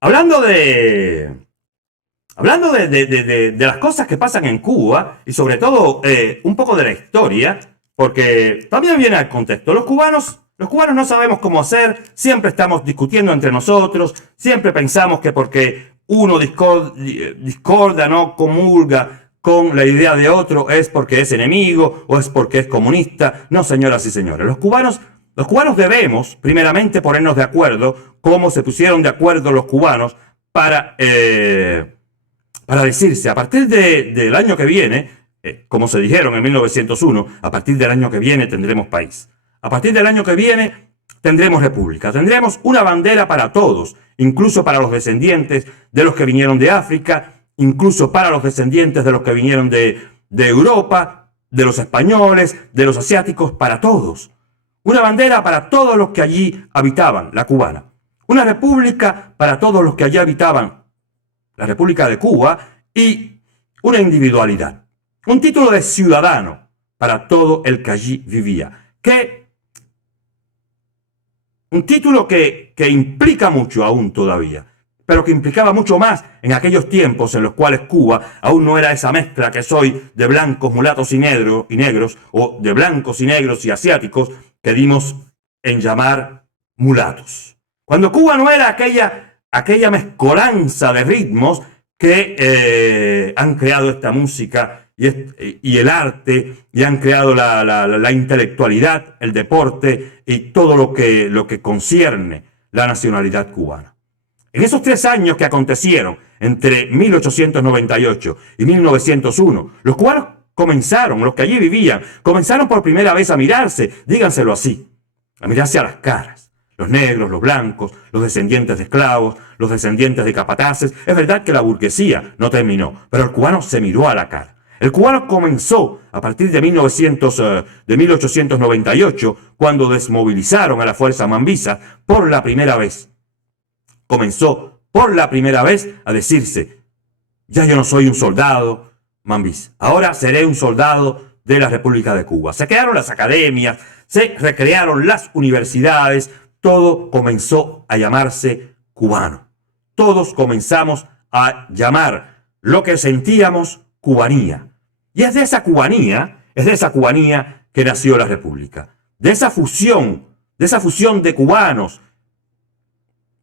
Hablando de, hablando de las cosas que pasan en Cuba y sobre todo un poco de la historia, porque también viene al contexto. Los cubanos no sabemos cómo hacer, siempre estamos discutiendo entre nosotros, siempre pensamos que porque uno discorda, no comulga con la idea de otro es porque es enemigo o es porque es comunista. No, señoras y señores, los cubanos debemos primeramente ponernos de acuerdo, como se pusieron de acuerdo los cubanos para, para decirse, a partir del año que viene, como se dijeron en 1901, a partir del año que viene tendremos país. A partir del año que viene tendremos república, tendremos una bandera para todos, incluso para los descendientes de los que vinieron de África, incluso para los descendientes de los que vinieron de Europa, de los españoles, de los asiáticos, para todos. Una bandera para todos los que allí habitaban, la cubana. Una república para todos los que allí habitaban, la República de Cuba, y una individualidad. Un título de ciudadano para todo el que allí vivía. Un título que implica mucho aún todavía, pero que implicaba mucho más en aquellos tiempos en los cuales Cuba aún no era esa mezcla que soy de blancos, mulatos y negros, o de blancos y negros y asiáticos que dimos en llamar mulatos. Cuando Cuba no era aquella mezcolanza de ritmos que han creado esta música y el arte, y han creado la intelectualidad, el deporte y todo lo que concierne la nacionalidad cubana. En esos 3 años que acontecieron entre 1898 y 1901, los cubanos comenzaron, los que allí vivían, comenzaron por primera vez a mirarse, díganselo así, a mirarse a las caras. Los negros, los blancos, los descendientes de esclavos, los descendientes de capataces. Es verdad que la burguesía no terminó, pero el cubano se miró a la cara. El cubano comenzó a partir de 1898, cuando desmovilizaron a la fuerza mambisa por la primera vez. Comenzó por la primera vez a decirse, ya yo no soy un soldado mambisa, ahora seré un soldado de la República de Cuba. Se crearon las academias, se recrearon las universidades, todo comenzó a llamarse cubano. Todos comenzamos a llamar lo que sentíamos cubanía. Y es de esa cubanía que nació la República. De esa fusión de cubanos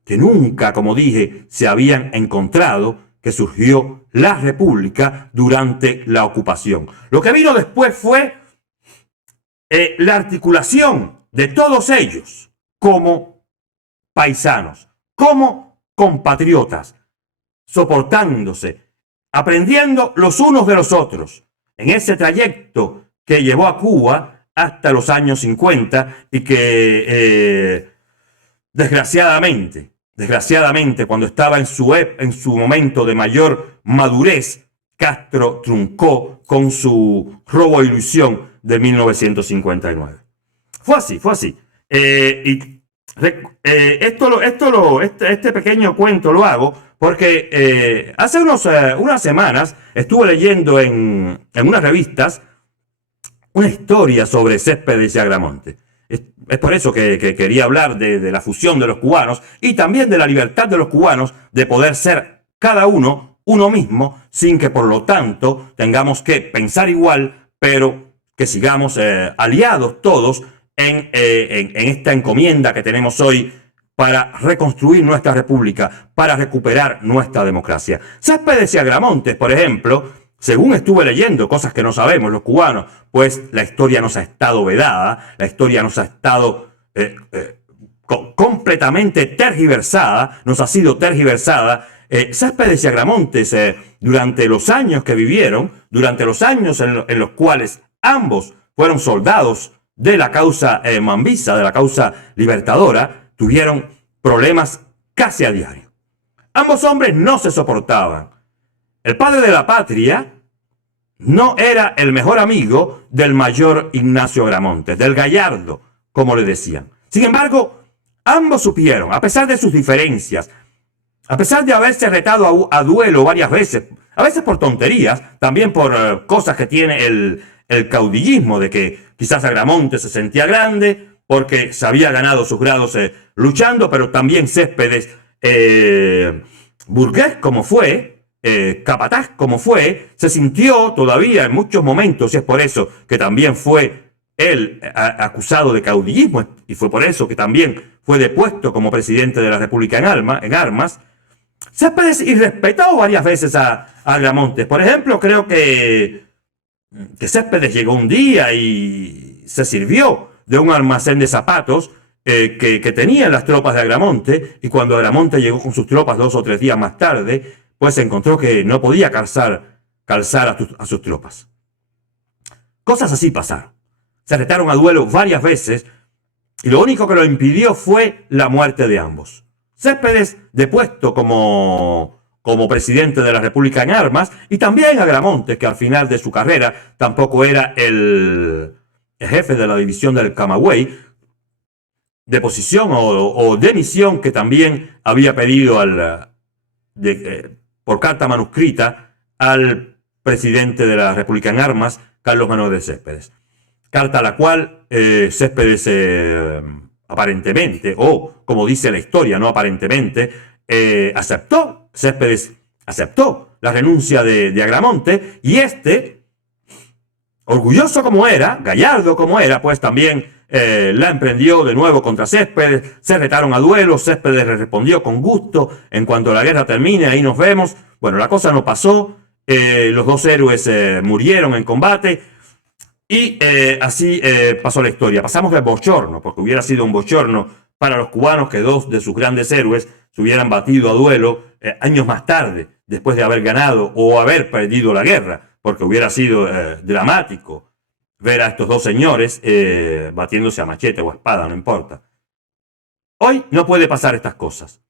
que nunca, como dije, se habían encontrado, que surgió la República durante la ocupación. Lo que vino después fue la articulación de todos ellos como paisanos, como compatriotas, soportándose, aprendiendo los unos de los otros, en ese trayecto que llevó a Cuba hasta los años 50 y que desgraciadamente, cuando estaba en su momento de mayor madurez, Castro truncó con su robo e ilusión de 1959. Fue así. Este pequeño cuento lo hago porque hace unas semanas estuve leyendo en unas revistas una historia sobre Céspedes y Agramonte. Es por eso que quería hablar de la fusión de los cubanos y también de la libertad de los cubanos de poder ser cada uno mismo, sin que por lo tanto tengamos que pensar igual, pero que sigamos aliados todos en esta encomienda que tenemos hoy para reconstruir nuestra república, para recuperar nuestra democracia. Céspedes y Agramonte, por ejemplo, según estuve leyendo, cosas que no sabemos los cubanos, pues la historia nos ha estado vedada, la historia nos ha estado completamente tergiversada, nos ha sido tergiversada. Céspedes y Agramontes, durante los años que vivieron, durante los años en los cuales ambos fueron soldados de la causa mambisa, de la causa libertadora, tuvieron problemas casi a diario. Ambos hombres no se soportaban. El padre de la patria no era el mejor amigo del mayor Ignacio Agramonte, del Gallardo, como le decían. Sin embargo, ambos supieron, a pesar de sus diferencias, a pesar de haberse retado a duelo varias veces, a veces por tonterías, también por cosas que tiene el caudillismo, de que quizás Agramonte se sentía grande porque se había ganado sus grados luchando, pero también Céspedes burgués como fue, capataz como fue, se sintió todavía en muchos momentos, y es por eso que también fue él acusado de caudillismo, y fue por eso que también fue depuesto como presidente de la República en armas. Céspedes irrespetó varias veces a Agramontes. Por ejemplo, creo que Céspedes llegó un día y se sirvió de un almacén de zapatos que tenían las tropas de Agramonte, y cuando Agramonte llegó con sus tropas 2 o 3 días más tarde, pues se encontró que no podía calzar a sus tropas. Cosas así pasaron. Se retaron a duelo varias veces, y lo único que lo impidió fue la muerte de ambos. Céspedes depuesto como presidente de la República en armas, y también Agramontes, que al final de su carrera tampoco era el jefe de la división del Camagüey, de posición o de misión que también había pedido por carta manuscrita al presidente de la República en armas, Carlos Manuel de Céspedes. Carta a la cual Céspedes aparentemente, o como dice la historia, no aparentemente, aceptó. Céspedes aceptó la renuncia de Agramonte, y orgulloso como era, gallardo como era, pues también la emprendió de nuevo contra Céspedes. Se retaron a duelo. Céspedes le respondió con gusto: en cuanto la guerra termine, ahí nos vemos. Bueno, la cosa no pasó. Los dos héroes murieron en combate, y así pasó la historia. Pasamos del bochorno, porque hubiera sido un bochorno para los cubanos que 2 de sus grandes héroes se hubieran batido a duelo años más tarde, después de haber ganado o haber perdido la guerra, porque hubiera sido dramático ver a estos 2 señores batiéndose a machete o a espada, no importa. Hoy no puede pasar estas cosas.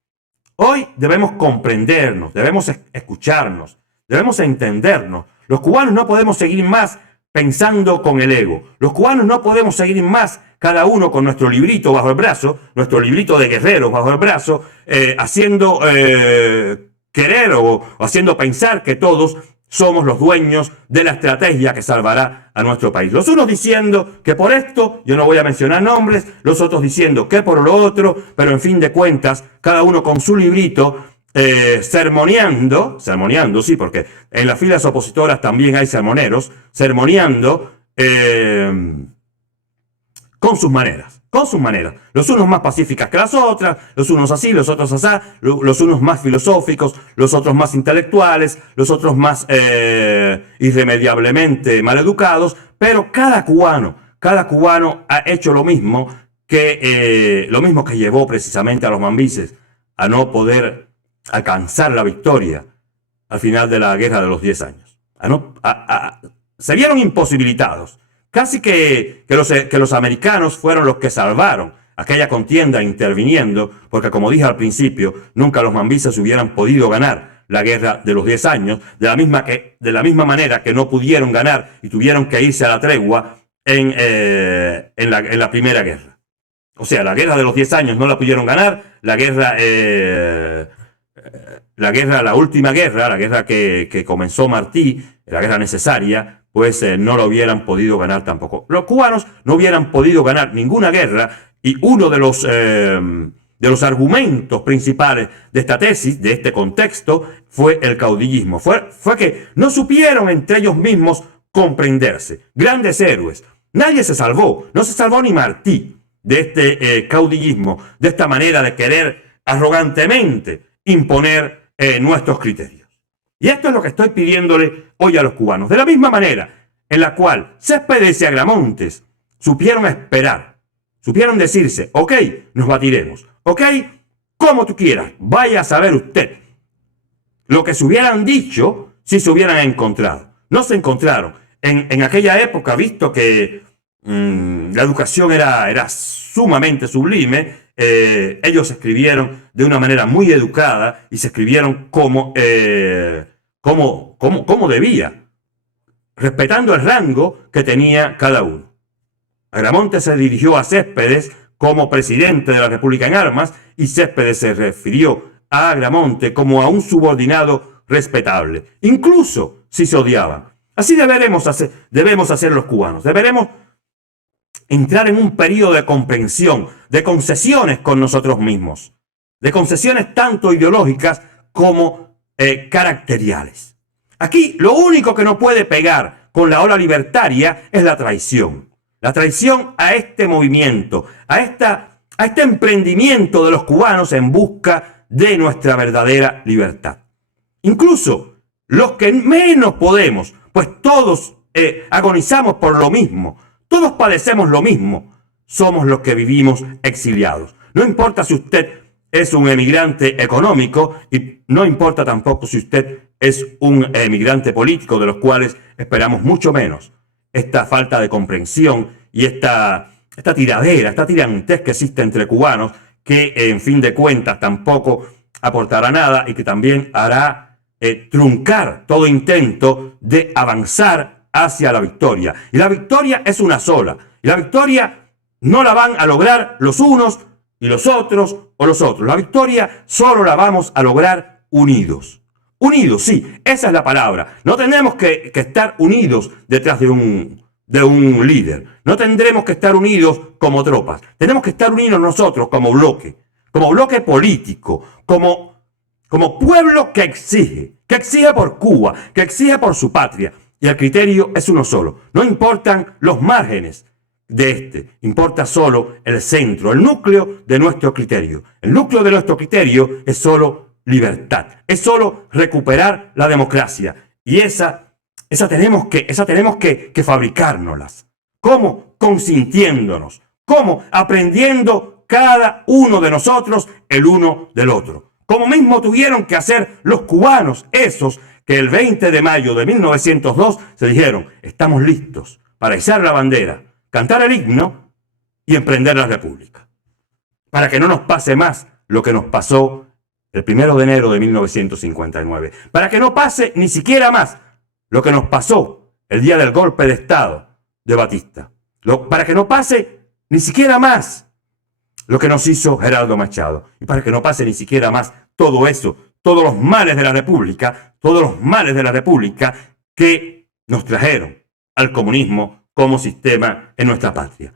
Hoy debemos comprendernos, debemos escucharnos, debemos entendernos. Los cubanos no podemos seguir más pensando con el ego. Los cubanos no podemos seguir más cada uno con nuestro librito bajo el brazo, nuestro librito de guerreros bajo el brazo, haciendo querer o haciendo pensar que todos somos los dueños de la estrategia que salvará a nuestro país. Los unos diciendo que por esto, yo no voy a mencionar nombres, los otros diciendo que por lo otro, pero en fin de cuentas, cada uno con su librito, sermoneando, sí, porque en las filas opositoras también hay sermoneros, sermoneando con sus maneras. Los unos más pacíficas que las otras, los unos así, los otros así, los unos más filosóficos, los otros más intelectuales, los otros más irremediablemente maleducados, pero cada cubano ha hecho lo mismo que llevó precisamente a los mambises a no poder alcanzar la victoria al final de la Guerra de los 10 años. Se vieron imposibilitados. Casi que los americanos fueron los que salvaron aquella contienda interviniendo, porque como dije al principio, nunca los mambises hubieran podido ganar la Guerra de los 10 años, de la misma manera que no pudieron ganar y tuvieron que irse a la tregua en la Primera Guerra. O sea, la Guerra de los 10 años no la pudieron ganar, la última guerra, la guerra que comenzó Martí, la guerra necesaria, pues no lo hubieran podido ganar tampoco. Los cubanos no hubieran podido ganar ninguna guerra, y uno de los argumentos principales de esta tesis, de este contexto, fue el caudillismo. Fue que no supieron entre ellos mismos comprenderse. Grandes héroes. Nadie se salvó. No se salvó ni Martí de este caudillismo, de esta manera de querer arrogantemente imponer nuestros criterios. Y esto es lo que estoy pidiéndole hoy a los cubanos. De la misma manera en la cual Céspedes y Agramontes supieron esperar, supieron decirse: ok, nos batiremos, ok, como tú quieras, vaya a saber usted lo que se hubieran dicho si se hubieran encontrado. No se encontraron. En aquella época, visto que la educación era sumamente sublime, ellos escribieron de una manera muy educada y se escribieron como debía, respetando el rango que tenía cada uno. Agramonte se dirigió a Céspedes como presidente de la República en armas, y Céspedes se refirió a Agramonte como a un subordinado respetable, incluso si se odiaban. Así debemos hacer los cubanos. Deberemos entrar en un periodo de comprensión, de concesiones con nosotros mismos. de concesiones tanto ideológicas como caracteriales. Aquí lo único que no puede pegar con la ola libertaria es la traición. La traición a este movimiento, a este emprendimiento de los cubanos en busca de nuestra verdadera libertad. Incluso los que menos podemos, pues todos agonizamos por lo mismo, todos padecemos lo mismo, somos los que vivimos exiliados. No importa si usted es un emigrante económico y no importa tampoco si usted es un emigrante político, de los cuales esperamos mucho menos. Esta falta de comprensión y esta tiradera, esta tirantez que existe entre cubanos, que en fin de cuentas tampoco aportará nada y que también hará truncar todo intento de avanzar hacia la victoria. Y la victoria es una sola. Y la victoria no la van a lograr los unos y los otros o los otros. La victoria solo la vamos a lograr unidos. Unidos, sí, esa es la palabra. No tenemos que estar unidos detrás de un líder. No tendremos que estar unidos como tropas. Tenemos que estar unidos nosotros como bloque político, como pueblo que exige por Cuba, que exige por su patria. Y el criterio es uno solo. No importan los márgenes de importa solo el centro, el núcleo de nuestro criterio. El núcleo de nuestro criterio es solo libertad, es solo recuperar la democracia. Y esa tenemos que fabricárnoslas. ¿Cómo? Consintiéndonos. ¿Cómo? Aprendiendo cada uno de nosotros el uno del otro. Como mismo tuvieron que hacer los cubanos, esos que el 20 de mayo de 1902 se dijeron, estamos listos para izar la bandera, cantar el himno y emprender la república. Para que no nos pase más lo que nos pasó el 1 de enero de 1959. Para que no pase ni siquiera más lo que nos pasó el día del golpe de Estado de Batista. Para que no pase ni siquiera más lo que nos hizo Gerardo Machado. Y para que no pase ni siquiera más todo eso, todos los males de la República, que nos trajeron al comunismo como sistema en nuestra patria.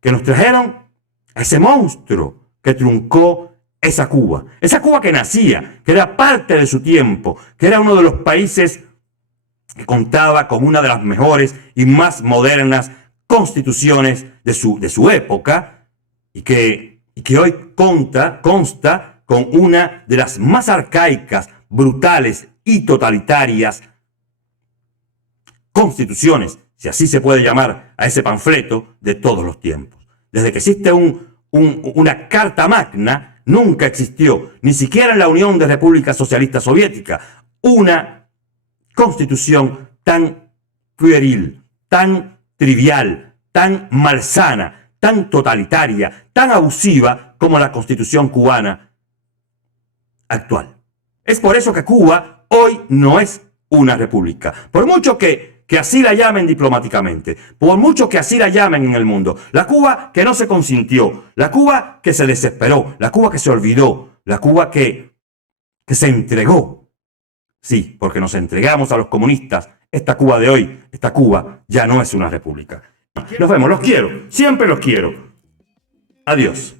Que nos trajeron a ese monstruo que truncó esa Cuba que nacía, que era parte de su tiempo, que era uno de los países que contaba con una de las mejores y más modernas constituciones de su época, y que hoy consta con una de las más arcaicas, brutales y totalitarias constituciones, si así se puede llamar a ese panfleto, de todos los tiempos. Desde que existe una Carta Magna, nunca existió, ni siquiera en la Unión de Repúblicas Socialistas Soviéticas, una constitución tan pueril, tan trivial, tan malsana, tan totalitaria, tan abusiva como la Constitución cubana actual. Es por eso que Cuba hoy no es una república. Por mucho que así la llamen diplomáticamente, por mucho que así la llamen en el mundo, la Cuba que no se consintió, la Cuba que se desesperó, la Cuba que se olvidó, la Cuba que se entregó. Sí, porque nos entregamos a los comunistas. Esta Cuba de hoy, esta Cuba ya no es una república. Nos vemos, los quiero, siempre los quiero. Adiós.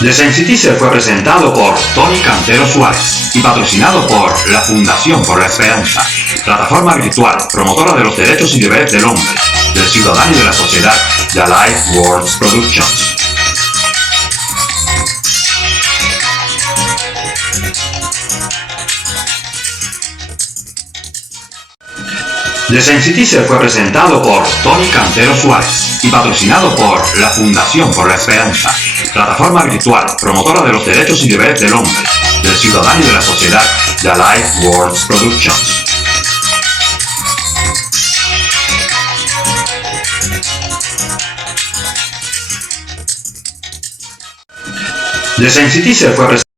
The Sense Teaser fue presentado por Tony Cantero Suárez y patrocinado por la Fundación por la Esperanza, plataforma virtual promotora de los derechos y deberes del hombre, del ciudadano y de la sociedad, The Life Worlds Productions. The Sense Teaser fue presentado por Tony Cantero Suárez y patrocinado por la Fundación por la Esperanza, plataforma virtual promotora de los derechos y deberes del hombre, del ciudadano y de la sociedad, The Life Worlds Productions. The Sense Teaser fue presentado